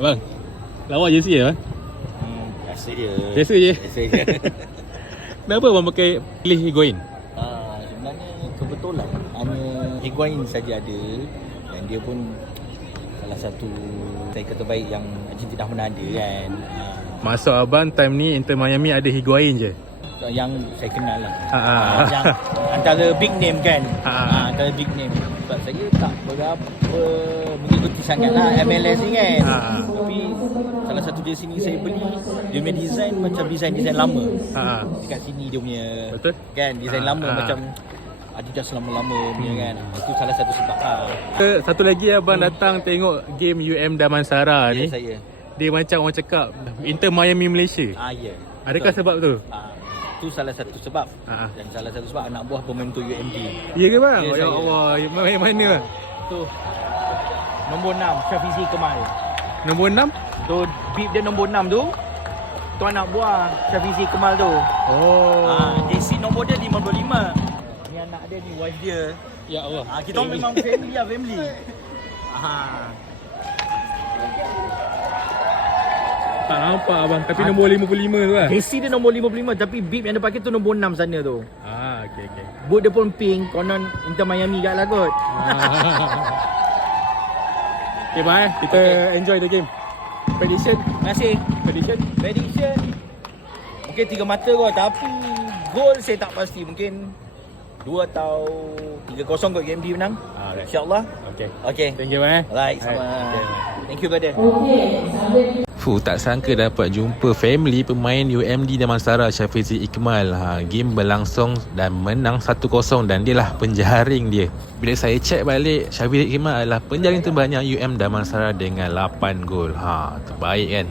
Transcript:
Abang, lawa jersey ya bang? Biasa je. Biasa je. Biasa je. Kenapa abang pakai pilih Higuain? Sebenarnya kebetulan hanya Higuain saja ada. Dan dia pun salah satu striker terbaik yang Argentina pernah ada kan. Maksud abang time ni Inter Miami ada Higuain je? Yang saya kenal lah. Yang antara big name kan. Antara big name. Sebab saya tak berapa mengikuti sangat lah MLS ni kan. Tapi salah satu jersey ni saya beli, dia punya design macam design lama. Dekat sini dia punya. Betul? Kan design lama macam Adidas lama-lama punya kan. Itu salah satu sebab lah. Satu lagi abang datang tengok game UM Damansara ni. Saya. Dia macam orang cakap Inter Miami Malaysia. Ya. Adakah sebab tu? Itu salah satu sebab. Dan salah satu sebab anak buah pembentuk UMD. Ya ke bang? Ya, Ya Allah, yang mana bang? Tu nombor 6 Syafizi Kemal. Nombor 6? Tu bib dia nombor 6 tu. Tu anak buah Syafizi Kemal tu. JC nombor dia 55. Ni anak dia ni, wife dia. Ya Allah. Kita memang family lah, family. Tak nampak abang, tapi nombor 55 tu lah. JC dia nombor 55 tapi bib yang dia pakai tu nombor 6 sana tu. Okey. Boot dia pun pink, konon Inter Miami kat lah kot. Okay bang, kita enjoy the game. Prediction? Terima kasih. Prediction mungkin 3 mata kot, tapi gol saya tak pasti. Mungkin 2 atau 3-0 kot GMD menang. InsyaAllah. Okay. Thank you bang. Alright, sama. Thank you brother. Tak sangka dapat jumpa family pemain UMD Damansara Syafizi Ikmal. Game berlangsung dan menang 1-0 dan dia lah penjaring dia. Bila saya cek balik, Syafizi Ikmal adalah penjaring terbanyak UM Damansara dengan 8 gol. Terbaik kan?